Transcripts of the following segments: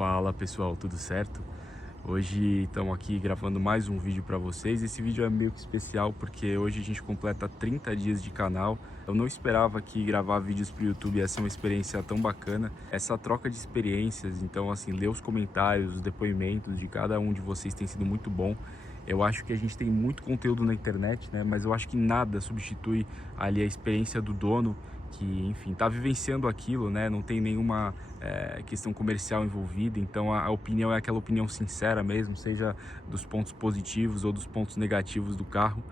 Fala pessoal, tudo certo? Hoje estamos aqui gravando mais um vídeo para vocês. Esse vídeo é meio que especial porque hoje a gente completa 30 dias de canal. Eu não esperava que gravar vídeos para o YouTube ia ser uma experiência tão bacana. Essa troca de experiências, então assim, ler os comentários, os depoimentos de cada um de vocês tem sido muito bom. Eu acho que a gente tem muito conteúdo na internet, né? Mas eu acho que nada substitui ali a experiência do dono que, enfim, tá vivenciando aquilo, né? Não tem nenhuma questão comercial envolvida, então a opinião é aquela opinião sincera mesmo, seja dos pontos positivos ou dos pontos negativos do carro.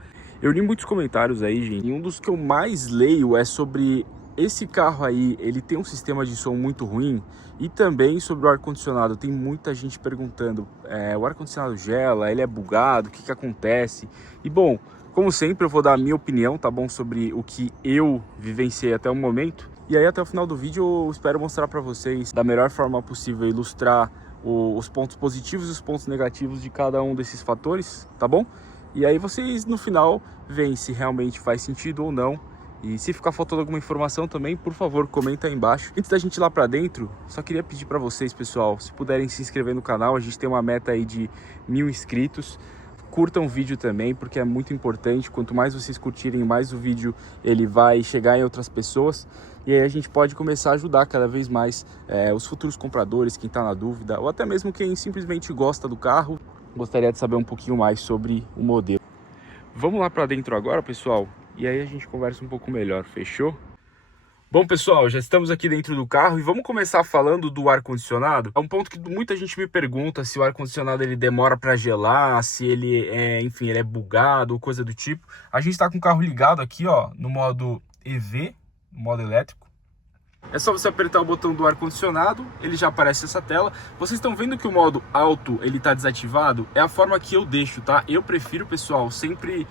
Eu li muitos comentários aí, gente, e um dos que eu mais leio é sobre esse carro aí, ele tem um sistema de som muito ruim, e também sobre o ar-condicionado. Tem muita gente perguntando, o ar-condicionado gela, ele é bugado, o que acontece? E bom, como sempre eu vou dar a minha opinião, tá bom? Sobre o que eu vivenciei até o momento. E aí até o final do vídeo eu espero mostrar para vocês da melhor forma possível, ilustrar os pontos positivos e os pontos negativos de cada um desses fatores, tá bom? E aí vocês no final veem se realmente faz sentido ou não. E se ficar faltando alguma informação também, por favor, comenta aí embaixo. Antes da gente ir lá pra dentro, só queria pedir pra vocês, pessoal, se puderem se inscrever no canal. A gente tem uma meta aí de 1000 inscritos. Curtam o vídeo também, porque é muito importante. Quanto mais vocês curtirem, mais o vídeo ele vai chegar em outras pessoas. E aí a gente pode começar a ajudar cada vez mais os futuros compradores, quem tá na dúvida, ou até mesmo quem simplesmente gosta do carro, gostaria de saber um pouquinho mais sobre o modelo. Vamos lá pra dentro agora, pessoal? E aí a gente conversa um pouco melhor, fechou? Bom, pessoal, já estamos aqui dentro do carro e vamos começar falando do ar-condicionado. É um ponto que muita gente me pergunta se o ar-condicionado ele demora para gelar, se ele enfim, ele é bugado ou coisa do tipo. A gente está com o carro ligado aqui, ó, no modo EV, no modo elétrico. É só você apertar o botão do ar-condicionado, ele já aparece essa tela. Vocês estão vendo que o modo alto ele está desativado? É a forma que eu deixo, tá? Eu prefiro, pessoal, sempre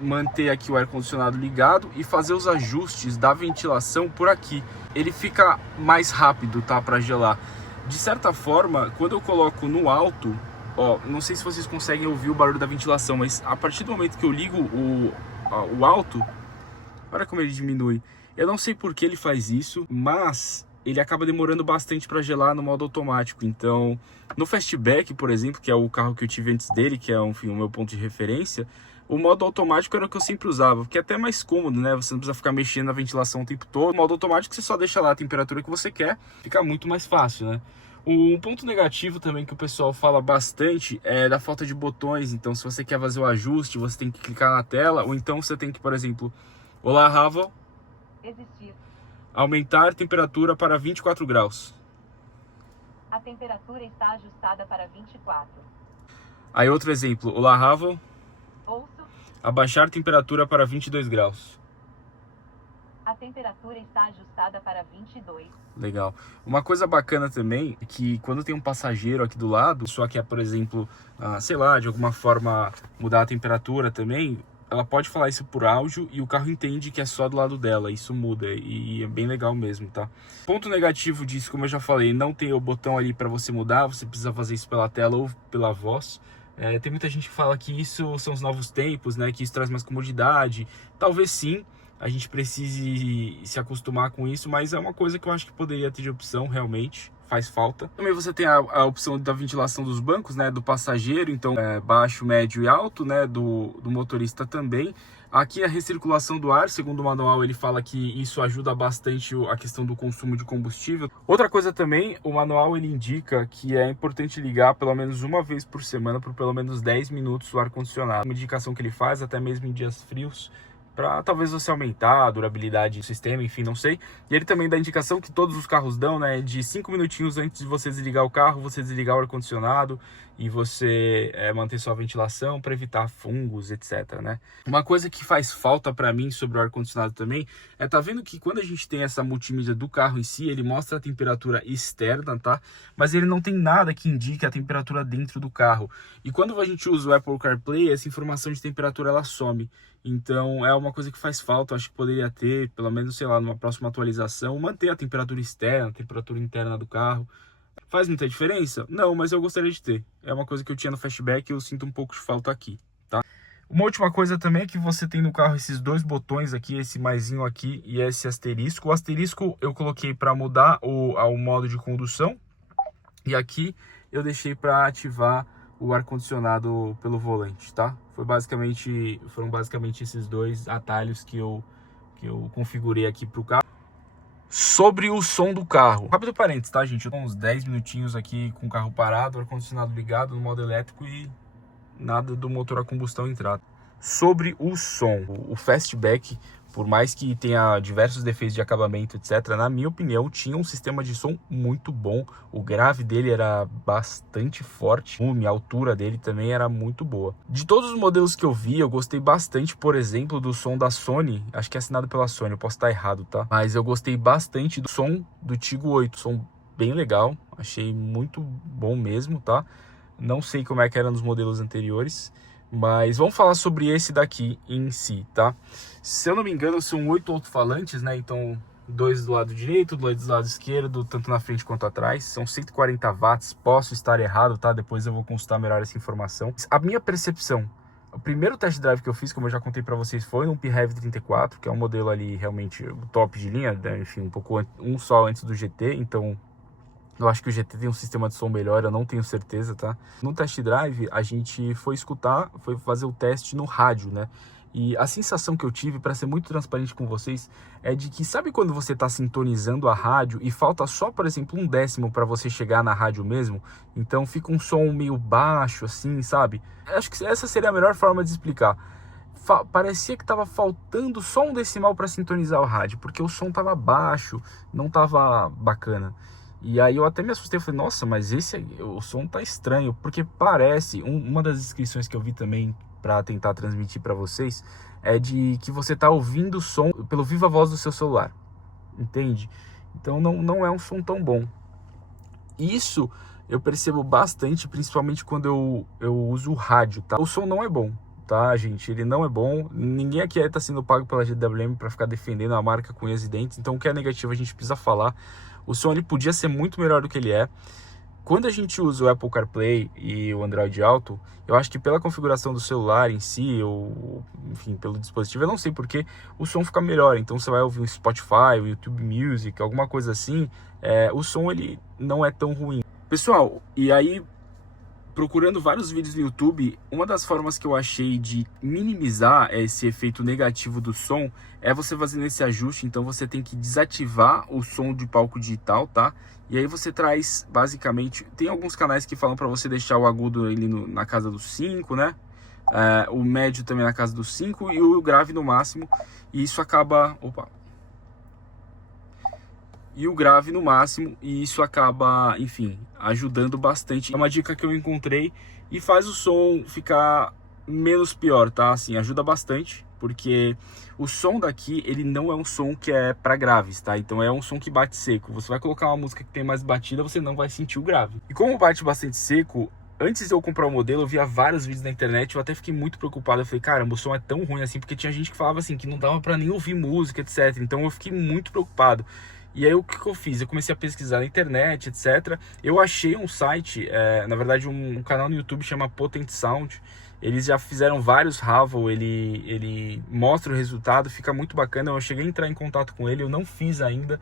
manter aqui o ar-condicionado ligado e fazer os ajustes da ventilação por aqui. Ele fica mais rápido, tá? Para gelar. De certa forma, quando eu coloco no alto, ó, não sei se vocês conseguem ouvir o barulho da ventilação, mas a partir do momento que eu ligo o alto, olha como ele diminui. Eu não sei por que ele faz isso, mas ele acaba demorando bastante para gelar no modo automático. Então, no Fastback, por exemplo, que é o carro que eu tive antes dele, que é enfim, o meu ponto de referência, o modo automático era o que eu sempre usava, porque é até mais cômodo, né? Você não precisa ficar mexendo na ventilação o tempo todo. O modo automático você só deixa lá a temperatura que você quer, fica muito mais fácil, né? Um ponto negativo também que o pessoal fala bastante é da falta de botões. Então, se você quer fazer o ajuste, você tem que clicar na tela, ou então você tem que, por exemplo, olá, Ravel. Existir. Aumentar a temperatura para 24 graus. A temperatura está ajustada para 24. Aí outro exemplo. Olá, Ravel. Ouço. Abaixar a temperatura para 22 graus. A temperatura está ajustada para 22. Legal. Uma coisa bacana também é que quando tem um passageiro aqui do lado, só que é, por exemplo, sei lá, de alguma forma mudar a temperatura também, ela pode falar isso por áudio e o carro entende que é só do lado dela. Isso muda e é bem legal mesmo, tá? Ponto negativo disso, como eu já falei, não tem o botão ali para você mudar. Você precisa fazer isso pela tela ou pela voz. Tem muita gente que fala que isso são os novos tempos, né? Que isso traz mais comodidade. Talvez sim, a gente precise se acostumar com isso, mas é uma coisa que eu acho que poderia ter de opção, realmente. Faz falta. Também você tem a opção da ventilação dos bancos, né, do passageiro, então baixo, médio e alto, né, do motorista também. Aqui a recirculação do ar, segundo o manual, ele fala que isso ajuda bastante a questão do consumo de combustível. Outra coisa também, o manual ele indica que é importante ligar pelo menos uma vez por semana por pelo menos 10 minutos o ar-condicionado. Uma indicação que ele faz, até mesmo em dias frios, para talvez você aumentar a durabilidade do sistema, enfim, não sei. E ele também dá indicação que todos os carros dão, né, de 5 minutinhos antes de você desligar o carro, você desligar o ar-condicionado e você manter sua ventilação para evitar fungos, etc, né? Uma coisa que faz falta para mim sobre o ar-condicionado também tá vendo que quando a gente tem essa multimídia do carro em si, ele mostra a temperatura externa, tá? Mas ele não tem nada que indique a temperatura dentro do carro. E quando a gente usa o Apple CarPlay, essa informação de temperatura ela some. Então é uma coisa que faz falta, eu acho que poderia ter, pelo menos, sei lá, numa próxima atualização, manter a temperatura externa, a temperatura interna do carro. Faz muita diferença? Não, mas eu gostaria de ter. É uma coisa que eu tinha no Fastback e eu sinto um pouco de falta aqui, tá? Uma última coisa também é que você tem no carro esses dois botões aqui, esse maisinho aqui e esse asterisco. O asterisco eu coloquei para mudar o modo de condução. E aqui eu deixei para ativar o ar-condicionado pelo volante, tá? Foram basicamente esses dois atalhos que eu configurei aqui para o carro. Sobre o som do carro. Rápido parênteses, tá, gente? Eu tô uns 10 minutinhos aqui com o carro parado, ar-condicionado ligado no modo elétrico e nada do motor a combustão entrado. Sobre o som, o Fastback, por mais que tenha diversos defeitos de acabamento, etc., na minha opinião, tinha um sistema de som muito bom. O grave dele era bastante forte, a altura dele também era muito boa. De todos os modelos que eu vi, eu gostei bastante, por exemplo, do som da Sony. Acho que é assinado pela Sony, eu posso estar errado, tá? Mas eu gostei bastante do som do Tigo 8, som bem legal, achei muito bom mesmo, tá? Não sei como é que era nos modelos anteriores, mas vamos falar sobre esse daqui em si, tá? Se eu não me engano, são 8 alto-falantes, né? Então, 2 do lado direito, 2 do lado esquerdo, tanto na frente quanto atrás. São 140 watts, posso estar errado, tá? Depois eu vou consultar melhor essa informação. A minha percepção, o primeiro test drive que eu fiz, como eu já contei pra vocês, foi no PHEV 34, que é um modelo ali realmente top de linha, né? Enfim, um só antes do GT, então... eu acho que o GT tem um sistema de som melhor, eu não tenho certeza, tá? No test drive, a gente foi fazer o teste no rádio, né? E a sensação que eu tive, para ser muito transparente com vocês, é de que, sabe quando você tá sintonizando a rádio e falta só, por exemplo, 1/10 para você chegar na rádio mesmo? Então fica um som meio baixo, assim, sabe? Acho que essa seria a melhor forma de explicar. Parecia que tava faltando só 1 decimal para sintonizar o rádio, porque o som tava baixo, não tava bacana. E aí eu até me assustei, eu falei, nossa, mas o som tá estranho, porque parece, uma das descrições que eu vi também para tentar transmitir para vocês, é de que você tá ouvindo o som pelo viva voz do seu celular, entende? Então não é um som tão bom. Isso eu percebo bastante, principalmente quando eu uso o rádio, tá? O som não é bom, tá, gente? Ele não é bom. Ninguém aqui tá sendo pago pela GWM para ficar defendendo a marca com unhas e dentes, então o que é negativo a gente precisa falar. O som ele podia ser muito melhor do que ele é. Quando a gente usa o Apple CarPlay e o Android Auto, eu acho que pela configuração do celular em si, ou enfim, pelo dispositivo, eu não sei porque, o som fica melhor. Então você vai ouvir o Spotify, o YouTube Music, alguma coisa assim, o som ele não é tão ruim. Pessoal, e aí, procurando vários vídeos no YouTube, uma das formas que eu achei de minimizar esse efeito negativo do som é você fazendo esse ajuste. Então você tem que desativar o som de palco digital, tá? E aí você traz, basicamente, tem alguns canais que falam para você deixar o agudo ali na casa dos 5, né? O médio também na casa dos 5 e o grave no máximo. E isso acaba... E o grave no máximo, e isso acaba, enfim, ajudando bastante. É uma dica que eu encontrei e faz o som ficar menos pior, tá? Assim, ajuda bastante, porque o som daqui, ele não é um som que é para graves, tá? Então é um som que bate seco. Você vai colocar uma música que tem mais batida, você não vai sentir o grave. E como bate bastante seco, antes de eu comprar o modelo, eu via vários vídeos na internet, eu até fiquei muito preocupado. Eu falei, caramba, o som é tão ruim assim, porque tinha gente que falava assim, que não dava para nem ouvir música, etc. Então eu fiquei muito preocupado. E aí o que eu fiz? Eu comecei a pesquisar na internet, etc. Eu achei um site, na verdade um canal no YouTube chama Potent Sound. Eles já fizeram vários Ravel, ele mostra o resultado, fica muito bacana. Eu cheguei a entrar em contato com ele, eu não fiz ainda.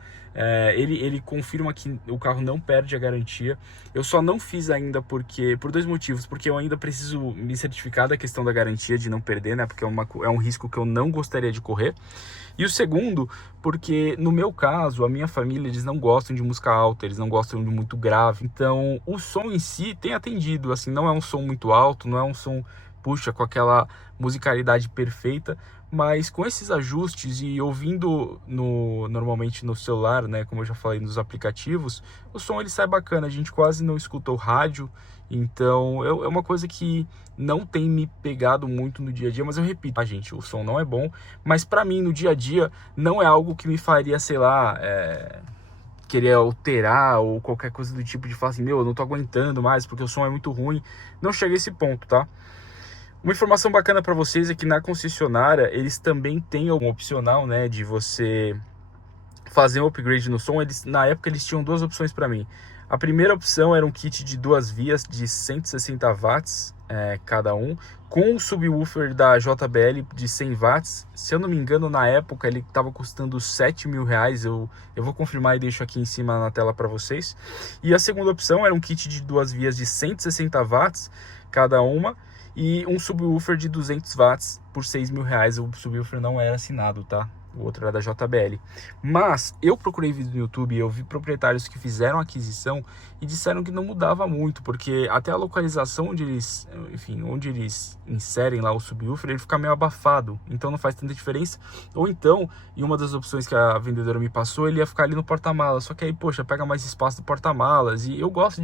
Ele confirma que o carro não perde a garantia. Eu só não fiz ainda por 2 motivos. Porque eu ainda preciso me certificar da questão da garantia, de não perder, né? Porque é um risco que eu não gostaria de correr. E o segundo, porque no meu caso, a minha família, eles não gostam de música alta, eles não gostam de muito grave. Então, o som em si tem atendido, assim, não é um som muito alto, não é um som, puxa, com aquela musicalidade perfeita, mas com esses ajustes e ouvindo normalmente no celular, né, como eu já falei nos aplicativos, o som ele sai bacana, a gente quase não escuta o rádio. Então é uma coisa que não tem me pegado muito no dia a dia, mas eu repito, gente, o som não é bom, mas pra mim no dia a dia não é algo que me faria, sei lá, querer alterar ou qualquer coisa do tipo de falar assim, meu, eu não tô aguentando mais porque o som é muito ruim. Não chega a esse ponto, tá? Uma informação bacana para vocês é que na concessionária eles também têm um opcional, né, de você fazer um upgrade no som. Na época eles tinham 2 opções para mim. A primeira opção era um kit de 2 vias de 160 watts, cada um, com o subwoofer da JBL de 100 watts. Se eu não me engano, na época ele estava custando R$7.000. Eu vou confirmar e deixo aqui em cima na tela para vocês. E a segunda opção era um kit de 2 vias de 160 watts cada uma e um subwoofer de 200 watts por R$6.000. O subwoofer não era assinado, tá? O outro era da JBL. Mas eu procurei vídeo no YouTube e eu vi proprietários que fizeram a aquisição e disseram que não mudava muito, porque até a localização onde eles, enfim, onde eles inserem lá o subwoofer, ele fica meio abafado, então não faz tanta diferença. Ou então, em uma das opções que a vendedora me passou, ele ia ficar ali no porta-malas, só que aí, poxa, pega mais espaço do porta-malas, e eu gosto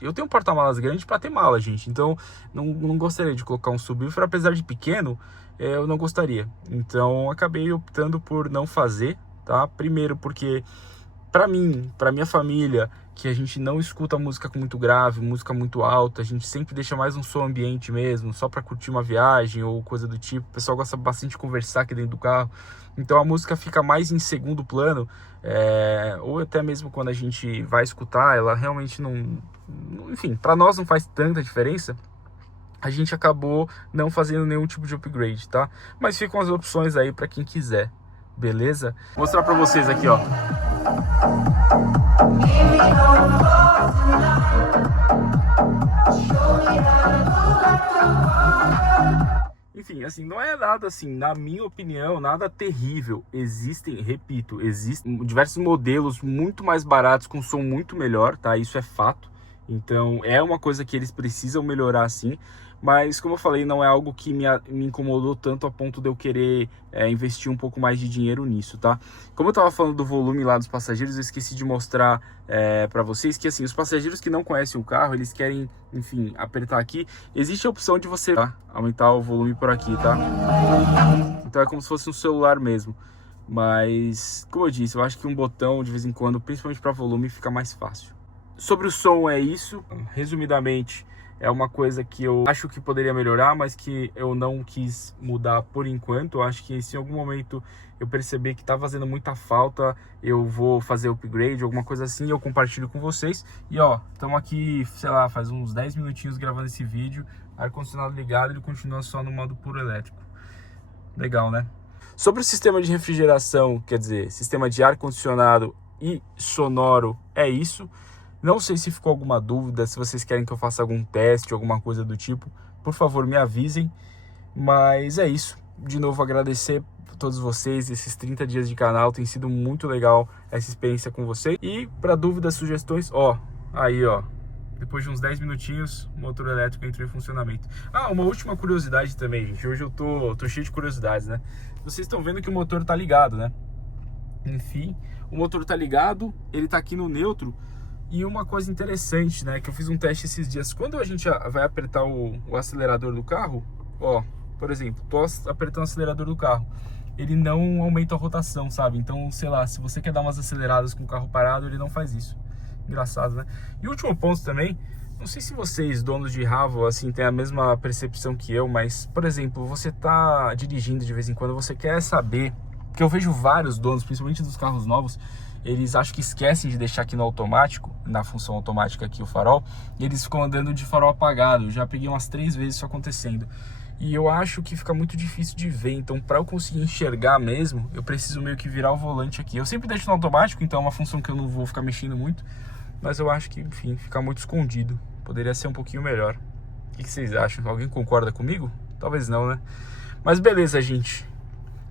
eu tenho um porta-malas grande para ter mala, gente, então não gostaria de colocar um subwoofer, apesar de pequeno, eu não gostaria. Então acabei optando por não fazer, tá? Primeiro porque para mim, para minha família, que a gente não escuta música muito grave, música muito alta, a gente sempre deixa mais um som ambiente mesmo, só para curtir uma viagem ou coisa do tipo. O pessoal gosta bastante de conversar aqui dentro do carro, então a música fica mais em segundo plano, ou até mesmo quando a gente vai escutar, ela realmente não, enfim, para nós não faz tanta diferença. A gente acabou não fazendo nenhum tipo de upgrade, tá? Mas ficam as opções aí para quem quiser, beleza? Vou mostrar para vocês aqui, ó. Enfim, assim, não é nada assim, na minha opinião, nada terrível. Existem diversos modelos muito mais baratos com som muito melhor, tá? Isso é fato. Então é uma coisa que eles precisam melhorar, sim. Mas, como eu falei, não é algo que me incomodou tanto a ponto de eu querer investir um pouco mais de dinheiro nisso, tá? Como eu tava falando do volume lá dos passageiros, eu esqueci de mostrar para vocês que, assim, os passageiros que não conhecem o carro, eles querem, enfim, apertar aqui. Existe a opção de você aumentar o volume por aqui, tá? Então é como se fosse um celular mesmo. Mas, como eu disse, eu acho que um botão, de vez em quando, principalmente para volume, fica mais fácil. Sobre o som é isso, resumidamente, é uma coisa que eu acho que poderia melhorar, mas que eu não quis mudar por enquanto. Eu acho que se em algum momento eu perceber que tá fazendo muita falta, eu vou fazer upgrade, alguma coisa assim, eu compartilho com vocês. E ó, estamos aqui, sei lá, faz uns 10 minutinhos gravando esse vídeo, ar-condicionado ligado, ele continua só no modo puro elétrico. Legal, né? Sobre o sistema de refrigeração, quer dizer, sistema de ar-condicionado e sonoro, é isso. Não sei se ficou alguma dúvida, se vocês querem que eu faça algum teste, alguma coisa do tipo, por favor me avisem. Mas é isso. De novo, agradecer a todos vocês, esses 30 dias de canal, tem sido muito legal essa experiência com vocês. E para dúvidas, sugestões, aí depois de uns 10 minutinhos, o motor elétrico entrou em funcionamento. Uma última curiosidade também, gente, hoje eu tô cheio de curiosidades, né? Vocês estão vendo que o motor tá ligado, né? Enfim, o motor tá ligado, ele tá aqui no neutro. E uma coisa interessante, né, que eu fiz um teste esses dias, quando a gente vai apertar o acelerador do carro, por exemplo, tô apertando o acelerador do carro, ele não aumenta a rotação, sabe? Então, sei lá, se você quer dar umas aceleradas com o carro parado, ele não faz isso. Engraçado, né? E o último ponto também, não sei se vocês, donos de Ravo, assim, têm a mesma percepção que eu, mas, por exemplo, você tá dirigindo de vez em quando, você quer saber, porque eu vejo vários donos, principalmente dos carros novos, eles acham que esquecem de deixar aqui no automático, na função automática aqui o farol, e eles ficam andando de farol apagado. Eu já peguei umas 3 vezes isso acontecendo. E eu acho que fica muito difícil de ver, então para eu conseguir enxergar mesmo, eu preciso meio que virar o volante aqui. Eu sempre deixo no automático, então é uma função que eu não vou ficar mexendo muito, mas eu acho que, enfim, fica muito escondido. Poderia ser um pouquinho melhor. O que vocês acham? Alguém concorda comigo? Talvez não, né? Mas beleza, gente.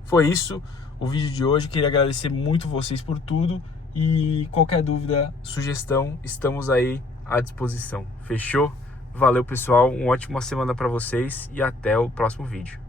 Foi isso. O vídeo de hoje, queria agradecer muito vocês por tudo e qualquer dúvida, sugestão, estamos aí à disposição. Fechou? Valeu, pessoal, uma ótima semana para vocês e até o próximo vídeo.